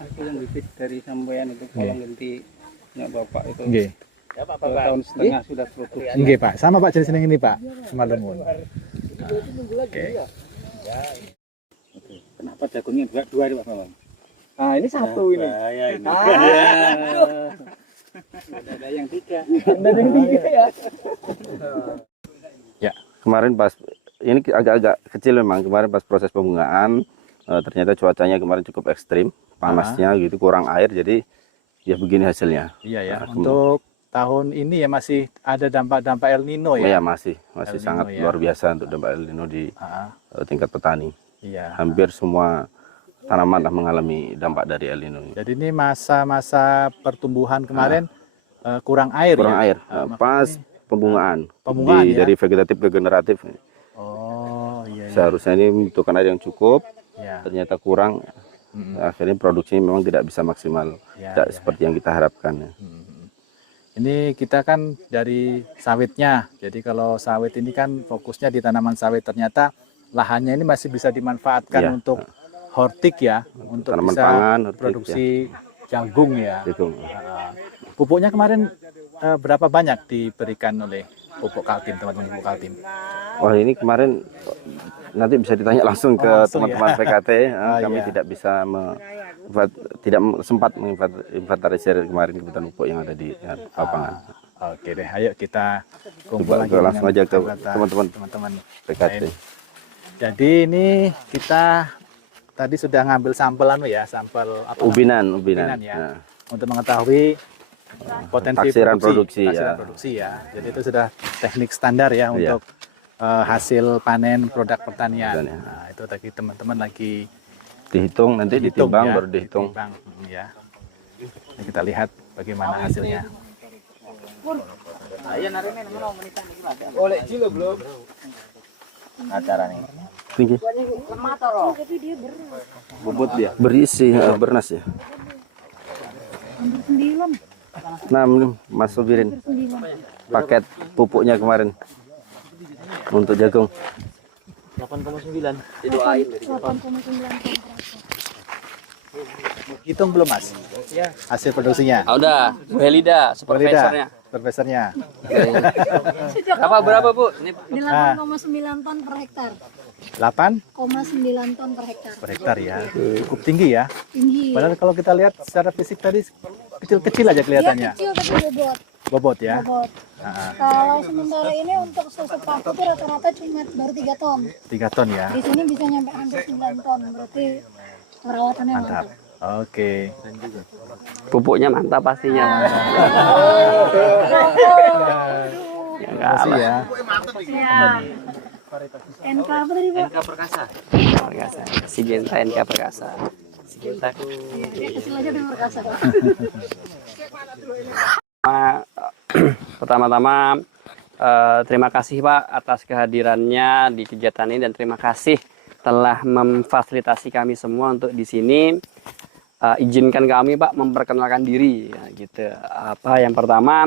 Aku yang bibit dari sampean itu kalau ganti Bapak itu. Nggih. Ya Pak, 2 tahun setengah sudah produksi. Nggih, Pak. Sama Pak jenis ini Pak. Semalumun. Oke. Kenapa jagungnya dua Pak Bambang? Ah, ini satu ini. Bahaya ini. Ada yang 3. Ada yang 3 ya. Ya, kemarin pas ini agak-agak kecil memang kemarin pas proses pembungaan ternyata cuacanya kemarin cukup ekstrim, panasnya gitu, kurang air jadi ya begini hasilnya. Iya ya. Untuk tahun ini ya masih ada dampak-dampak El Nino ya. Ya masih El sangat Nino, ya. luar biasa untuk dampak El Nino di tingkat petani. Iya. Hampir semua tanaman lah mengalami dampak dari El Nino. Jadi ini masa-masa pertumbuhan kemarin kurang air Kurang ya. air pas pembungaan, ya? dari vegetatif ke generatif. Oh iya. Seharusnya ini membutuhkan air yang cukup, Ya. ternyata kurang. Akhirnya produksinya memang tidak bisa maksimal, tidak seperti yang kita harapkan. Ini kita kan dari sawitnya, jadi kalau sawit ini kan fokusnya di tanaman sawit, ternyata lahannya ini masih bisa dimanfaatkan untuk hortik ya, untuk Tanaman bisa pangan, hortik, produksi jagung ya. Jagung. Pupuknya kemarin berapa banyak diberikan oleh pupuk Kaltim, teman-teman pupuk Kaltim? Wah ini kemarin nanti bisa ditanya langsung ke teman-teman PKT. Kami tidak bisa tidak sempat menginventarisir kemarin kebutuhan pupuk yang ada di lapangan. Oke deh, ayo kita kumpul lagi langsung aja ke teman-teman PKT. Jadi ini kita tadi sudah ngambil sampel sampel apa? Ubinan ya. Untuk mengetahui potensi taksiran produksi produksi ya. Jadi itu sudah teknik standar ya untuk hasil panen produk pertanian. Nah, itu tadi teman-teman lagi dihitung, nanti ditimbang ya, baru dihitung. Ya. Nah, kita lihat bagaimana hasilnya. Oleh kilo belum? Acara nih. Tinggi. Bobot dia. Berisi bernas ya. 9. Nah, Mas Subirin. Paket pupuknya kemarin untuk jagung. 8,9. Didoain. 8,9 ton. Hitung belum Mas? Ya. Hasil produksinya. Udah, Bu Helida, supervisornya. Supervisornya. Apa berapa Bu? Ini 8,9 ton per hektar. 8,9 ton per hektar. per hektar ya. Cukup tinggi ya. Tinggi. Padahal kalau kita lihat secara fisik tadi kecil-kecil aja kelihatannya. Dia kecil tapi bobot. Bobot ya. Bobot. Kalau sementara ini untuk susu paku itu rata-rata cuma baru 3 ton. 3 ton ya. Di sini bisa nyampe hampir 9 ton. Berarti perawatannya Mantap. mantap. Oke. pupuknya mantap pastinya. Makasih ya. NK apa tadi Pak? NK Perkasa. Perkasa. Sigenta NK Perkasa. Sigenta Kecil aja udah perkasa Pak. Pertama-tama terima kasih Pak atas kehadirannya di kegiatan ini dan terima kasih telah memfasilitasi kami semua untuk di sini. Izinkan kami Pak memperkenalkan diri ya, gitu. Yang pertama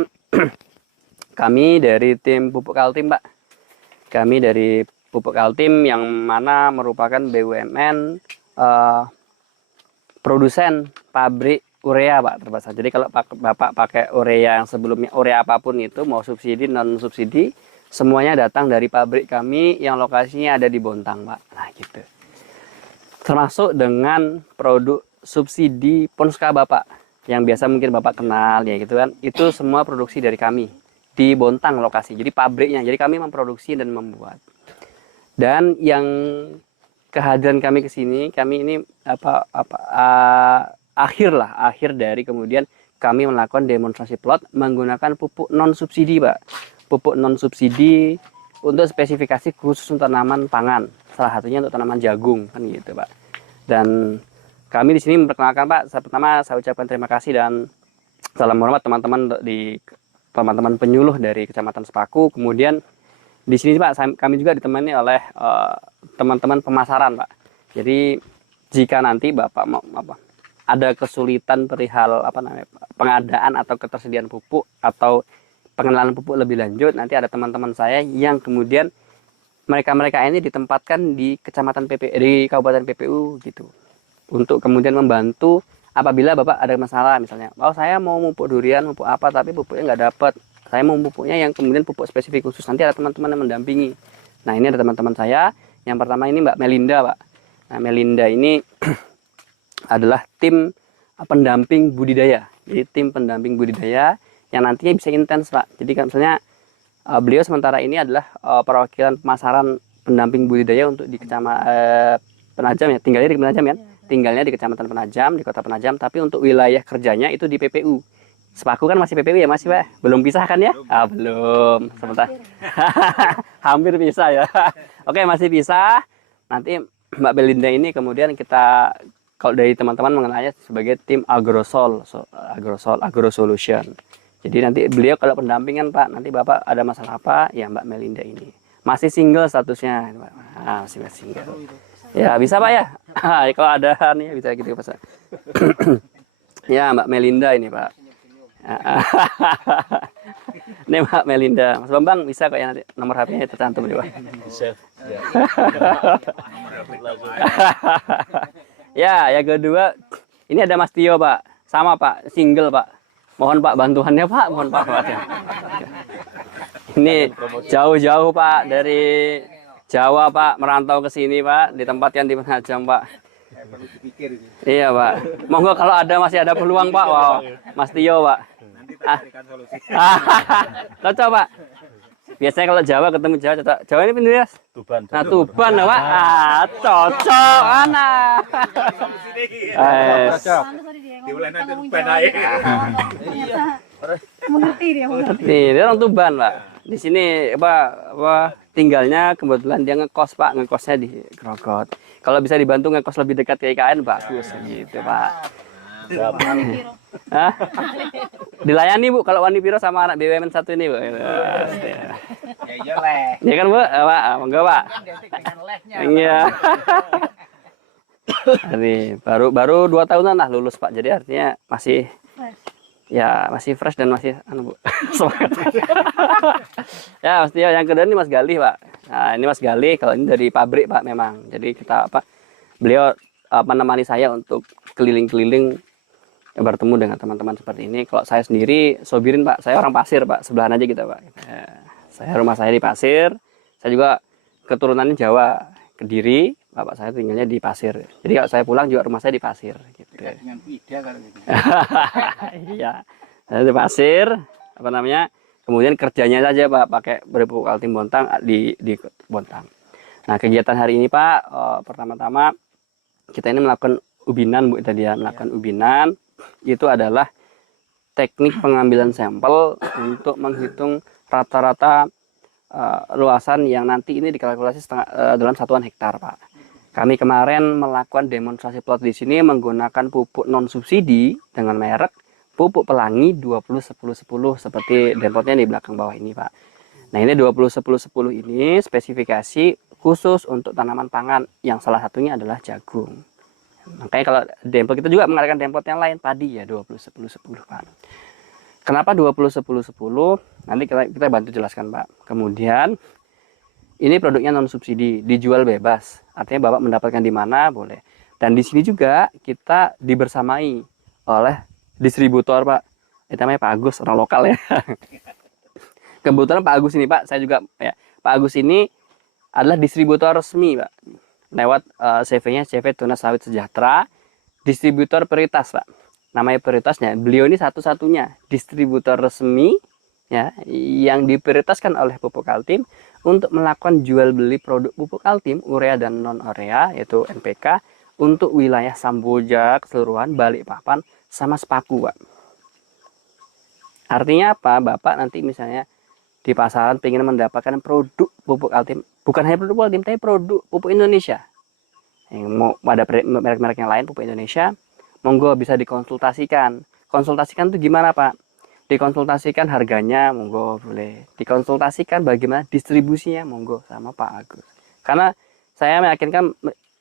kami dari tim Pupuk Kaltim Pak. Kami dari Pupuk Kaltim yang mana merupakan BUMN produsen pabrik urea Pak terbesar. Jadi kalau Bapak pakai urea yang sebelumnya, urea apapun itu mau subsidi non subsidi, semuanya datang dari pabrik kami yang lokasinya ada di Bontang Pak. Nah gitu. Termasuk dengan produk subsidi Ponska Bapak yang biasa mungkin Bapak kenal ya gitu kan. Itu semua produksi dari kami di Bontang lokasi. Jadi pabriknya. Jadi kami memproduksi dan membuat. Dan yang kehadiran kami ke sini, kami ini akhir dari kemudian kami melakukan demonstrasi plot menggunakan pupuk non subsidi Pak. Pupuk non subsidi untuk spesifikasi khusus untuk tanaman pangan. Salah satunya untuk tanaman jagung kan gitu Pak. Dan kami di sini memperkenalkan Pak. Pertama saya ucapkan terima kasih dan salam hormat teman-teman penyuluh dari Kecamatan Sepaku. Kemudian di sini Pak kami juga ditemani oleh teman-teman pemasaran Pak. Jadi jika nanti Bapak mau ada kesulitan perihal pengadaan atau ketersediaan pupuk atau pengenalan pupuk lebih lanjut, nanti ada teman-teman saya yang kemudian mereka ini ditempatkan di Kecamatan di Kabupaten PPU gitu. Untuk kemudian membantu apabila Bapak ada masalah misalnya, oh saya mau pupuk durian, pupuk apa, tapi pupuknya nggak dapat, saya mau pupuknya yang kemudian pupuk spesifik khusus, nanti ada teman-teman yang mendampingi. Nah ini ada teman-teman saya, yang pertama ini Mbak Melinda Pak. Nah Melinda ini adalah tim pendamping budidaya, jadi tim pendamping budidaya yang nantinya bisa intens Pak. Jadi kan misalnya beliau sementara ini adalah perwakilan pemasaran pendamping budidaya untuk di Kecamatan Penajam ya, tinggalnya di Penajam ya, tinggalnya di Kecamatan Penajam, di Kota Penajam, tapi untuk wilayah kerjanya itu di PPU. Sepaku kan masih PPU ya masih Pak? Belum pisah kan ya? Belum, sebentar. Hampir pisah ya. Oke, masih pisah. Nanti Mbak Belinda ini kemudian kita, kalau dari teman-teman mengenalnya sebagai tim Agrosol, Agrosolution. Jadi nanti beliau kalau pendampingan Pak, nanti Bapak ada masalah apa, ya Mbak Melinda ini. Masih single statusnya, Pak. Masih single. Ya bisa Pak ya. Kalau ada nih bisa gitu Pak. Ya Mbak Melinda ini Pak. Ini Mbak Melinda. Mas Bambang bisa kok ya nanti nomor HP-nya tercantum di Pak. Ya, yang kedua ini ada Mas Tio Pak. Sama Pak, single Pak. Mohon Pak bantuannya Pak, mohon Pak. Ini jauh-jauh Pak dari Jawa Pak, merantau ke sini Pak, di tempat yang di Penajam Pak. Iya Pak. Monggo kalau masih ada peluang Pak. Wow, Mas Tio Pak. Cocok Pak. Biasanya kalau Jawa ketemu Jawa cocok. Jawa ini pindah ya? Tuban. Nah Tuban Pak. Cocok anak. Cocok. Mengerti dia. Dia orang Tuban Pak. Di sini apa tinggalnya kebetulan dia ngekos Pak, ngekosnya di Grogot. Kalau bisa dibantu ngekos lebih dekat ke IKN bagus gitu Pak. Hah? Dilayani Bu kalau Wani Piro sama anak BUMN 1 ini Bu. Ya kan Bu? Pak, monggo Pak. Iya. Jadi baru 2 tahunan lah lulus Pak. Jadi artinya masih fresh dan masih Bu. Semangat. Ya Mas Tio, yang kedua ini Mas Galih Pak. Nah ini Mas Galih, kalau ini dari pabrik Pak memang. Jadi kita beliau menemani saya untuk keliling-keliling bertemu dengan teman-teman seperti ini. Kalau saya sendiri sobirin Pak, saya orang Pasir Pak, sebelahan aja kita Pak. Rumah saya di Pasir, saya juga keturunannya Jawa, Kediri, bapak saya tinggalnya di Pasir. Jadi kalau saya pulang juga rumah saya di Pasir. Gitu. Dengan Ida kalau gitu. Iya, saya di Pasir, kemudian kerjanya saja Pak, pakai berpupuk Altim Bontang di Bontang. Nah kegiatan hari ini Pak, pertama-tama kita ini melakukan ubinan Bu, tadi ya, melakukan ubinan. Itu adalah teknik pengambilan sampel untuk menghitung rata-rata luasan yang nanti ini dikalkulasi dalam satuan hektar Pak. Kami kemarin melakukan demonstrasi plot di sini menggunakan pupuk non subsidi dengan merek pupuk pelangi 20-10-10 seperti dempotnya di belakang bawah ini Pak. Nah ini 20-10-10 ini spesifikasi khusus untuk tanaman pangan yang salah satunya adalah jagung. Makanya kalau dempot kita juga mengadakan dempot yang lain padi ya 20-10-10 Pak. Kenapa 20-10-10? Nanti kita bantu jelaskan Pak. Kemudian ini produknya non subsidi, dijual bebas. Artinya Bapak mendapatkan di mana boleh. Dan di sini juga kita dibersamai oleh distributor Pak. Itu namanya Pak Agus, orang lokal ya. Kebetulan Pak Agus ini Pak, saya juga ya. Pak Agus ini adalah distributor resmi Pak. Lewat CV-nya CV Tunas Sawit Sejahtera, distributor prioritas Pak. Namanya prioritasnya, beliau ini satu-satunya distributor resmi ya yang diprioritaskan oleh Pupuk Altim untuk melakukan jual beli produk pupuk Altim, urea dan non urea yaitu NPK untuk wilayah Samboja keseluruhan, Balikpapan sama Sepaku Pak. Artinya apa? Bapak nanti misalnya di pasaran ingin mendapatkan produk pupuk Altim, bukan hanya produk pupuk Altim, tapi produk pupuk Indonesia. Yang mau ada merek-merek yang lain pupuk Indonesia, monggo bisa dikonsultasikan. Konsultasikan itu gimana Pak? Dikonsultasikan harganya, monggo boleh. Dikonsultasikan bagaimana distribusinya, monggo sama Pak Agus. Karena saya meyakinkan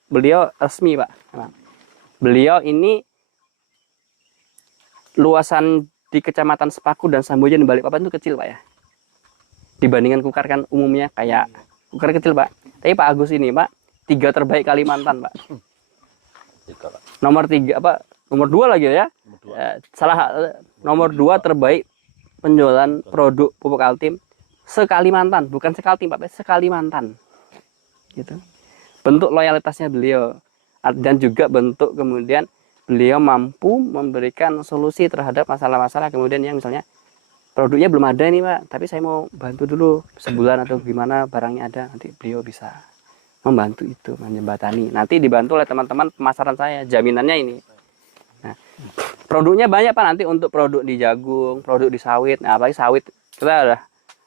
beliau resmi Pak. Beliau ini luasan di Kecamatan Sepaku dan Samboja di Balikpapan itu kecil Pak ya. Dibandingkan Kukar kan umumnya kayak Kukar kecil Pak. Tapi Pak Agus ini Pak 3 terbaik Kalimantan Pak. Nomor 3 apa? nomor 2 lagi ya. Nomor 2 terbaik penjualan produk pupuk Altim se-Kalimantan, bukan se-Kaltim Pak, se-Kalimantan. Gitu. Bentuk loyalitasnya beliau dan juga bentuk kemudian beliau mampu memberikan solusi terhadap masalah-masalah kemudian yang misalnya produknya belum ada nih Pak, tapi saya mau bantu dulu sebulan atau gimana barangnya ada, nanti beliau bisa membantu itu, menjembatani. Nanti dibantu oleh teman-teman pemasaran saya, jaminannya ini. Nah, produknya banyak Pak, nanti untuk produk di jagung, produk di sawit. Nah, apalagi sawit kita udah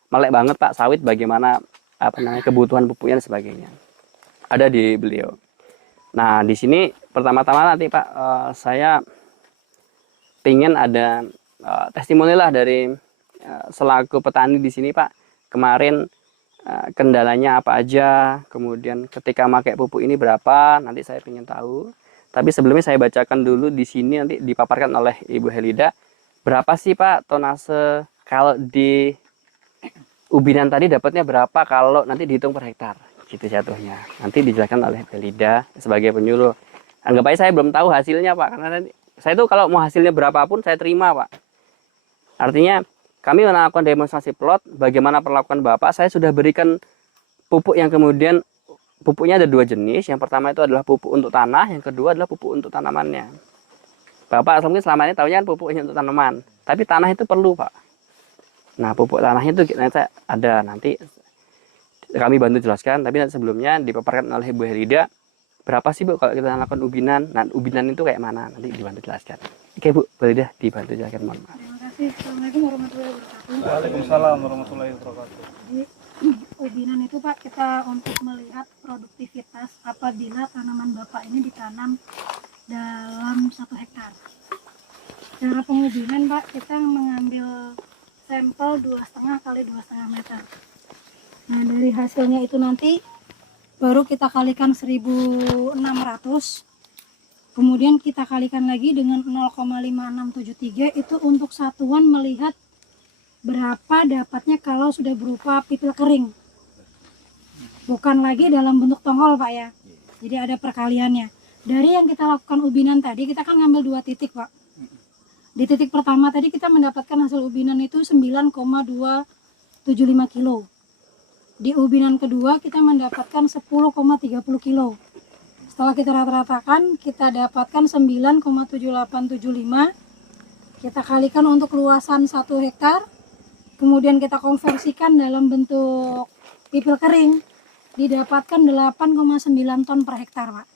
melek banget Pak, sawit bagaimana kebutuhan pupuknya dan sebagainya. Ada di beliau. Nah, di sini pertama-tama nanti Pak, saya ingin ada testimoni lah dari selaku petani di sini Pak. Kemarin kendalanya apa aja, kemudian ketika pakai pupuk ini berapa, nanti saya ingin tahu. Tapi sebelumnya saya bacakan dulu di sini, nanti dipaparkan oleh Ibu Helida. Berapa sih Pak tonase kalau di ubinan tadi dapatnya berapa kalau nanti dihitung per hektar? Gitu jatuhnya. Nanti dijelaskan oleh Helida sebagai penyuluh. Anggap aja saya belum tahu hasilnya Pak, karena nanti saya tuh kalau mau hasilnya berapapun saya terima Pak. Artinya kami melakukan demonstrasi plot, bagaimana perlakuan Bapak, saya sudah berikan pupuk yang kemudian pupuknya ada 2 jenis. Yang pertama itu adalah pupuk untuk tanah, yang kedua adalah pupuk untuk tanamannya. Bapak mungkin selama ini tahunya kan pupuknya untuk tanaman, tapi tanah itu perlu Pak. Nah, pupuk tanahnya itu ada, nanti kami bantu jelaskan, tapi nanti sebelumnya dipaparkan oleh Bu Helida. Berapa sih Bu kalau kita lakukan ubinan? Nah, ubinan itu kayak mana? Nanti dibantu jelaskan. Oke Bu, boleh dah dibantu jelaskan, mohon maaf. Terima kasih. Assalamualaikum warahmatullahi wabarakatuh. Waalaikumsalam warahmatullahi wabarakatuh. Jadi, ubinan itu Pak, kita untuk melihat produktivitas apabila tanaman Bapak ini ditanam dalam 1 hektar. Cara pengubinan Pak, kita mengambil sampel 2,5 kali 2,5 meter. Nah, dari hasilnya itu nanti baru kita kalikan 1.600. Kemudian kita kalikan lagi dengan 0,5673, itu untuk satuan melihat berapa dapatnya kalau sudah berupa pipil kering. Bukan lagi dalam bentuk tongkol Pak ya. Jadi ada perkaliannya. Dari yang kita lakukan ubinan tadi, kita kan ngambil 2 titik Pak. Di titik pertama tadi kita mendapatkan hasil ubinan itu 9,275 kilo. Di ubinan kedua kita mendapatkan 10,30 kilo. Setelah kita rata-ratakan, kita dapatkan 9,7875. Kita kalikan untuk luasan 1 hektar. Kemudian kita konversikan dalam bentuk pipil kering. Didapatkan 8,9 ton per hektar Pak.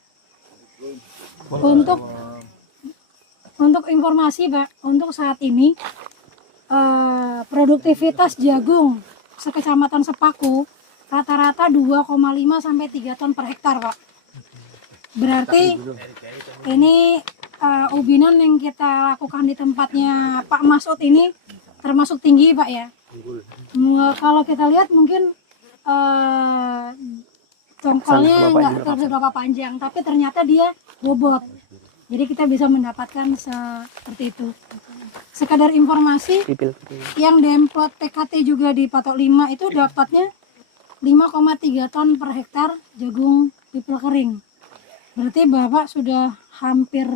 Untuk informasi Pak, untuk saat ini produktivitas jagung sekecamatan Sepaku rata-rata 2,5 sampai 3 ton per hektar Pak. Berarti ini ubinan yang kita lakukan di tempatnya Pak Masud ini termasuk tinggi Pak ya. Kalau kita lihat mungkin congkolnya nggak seberapa panjang, tapi ternyata dia bobot. Jadi kita bisa mendapatkan seperti itu. Sekadar informasi, yang Demplot PKT juga di Patok 5 itu dapatnya 5,3 ton per hektar jagung pipil kering. Berarti Bapak sudah hampir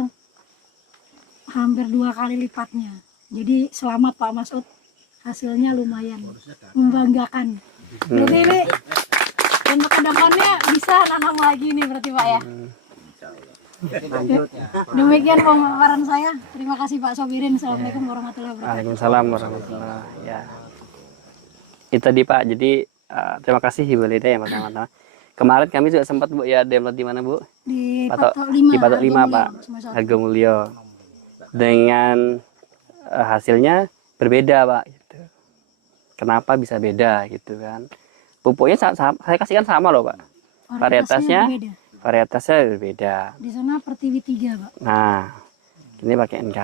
2 kali lipatnya. Jadi selamat Pak Masud, hasilnya lumayan membanggakan. Berarti ini untuk kedepannya bisa nanam lagi nih berarti Pak ya. Demikian pemaparan saya. Terima kasih Pak Sobirin. Assalamualaikum warahmatullahi wabarakatuh. Waalaikumsalam warahmatullahi wabarakatuh. Ya. Itu tadi Pak. Jadi terima kasih Ibu Lida yang pertama-tama. Kemarin kami juga sempat Bu ya download di mana Bu? Di Patok 5. Di Patok 5 Pak. Hargomulyo. Dengan hasilnya berbeda Pak. Gitu. Kenapa bisa beda gitu kan? Pupuknya saya kasihkan sama loh Pak. Varietasnya berbeda. Di sana Pertiwi 3 Pak. Nah, ini pakai NK.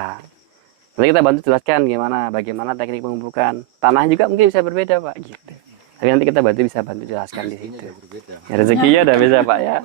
Nanti kita bantu jelaskan bagaimana teknik pemupukan. Tanah juga mungkin bisa berbeda Pak. Gitu. Tapi nanti kita bisa bantu jelaskan di situ. Ya, rezekinya udah bisa Pak ya.